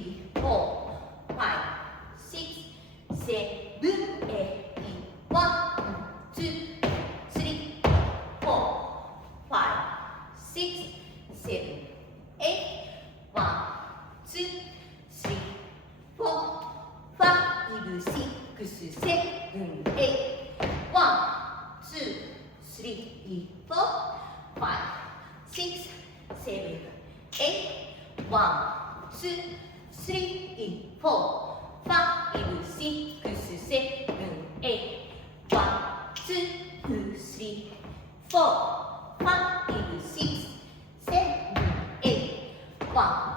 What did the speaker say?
three, four, five, six, seven, eight. 1, 2, 3, 4, 5, 6, 7, 8. 1, 2, 3, 4, 5, 6, 7, 8. 1, 2, 3, 4, 5, 6, 7, 8. 1, 2, 3, 4, 5, 6, 7, 8. 1, 2, 3, 4, 5, 6, 7, 8. 1,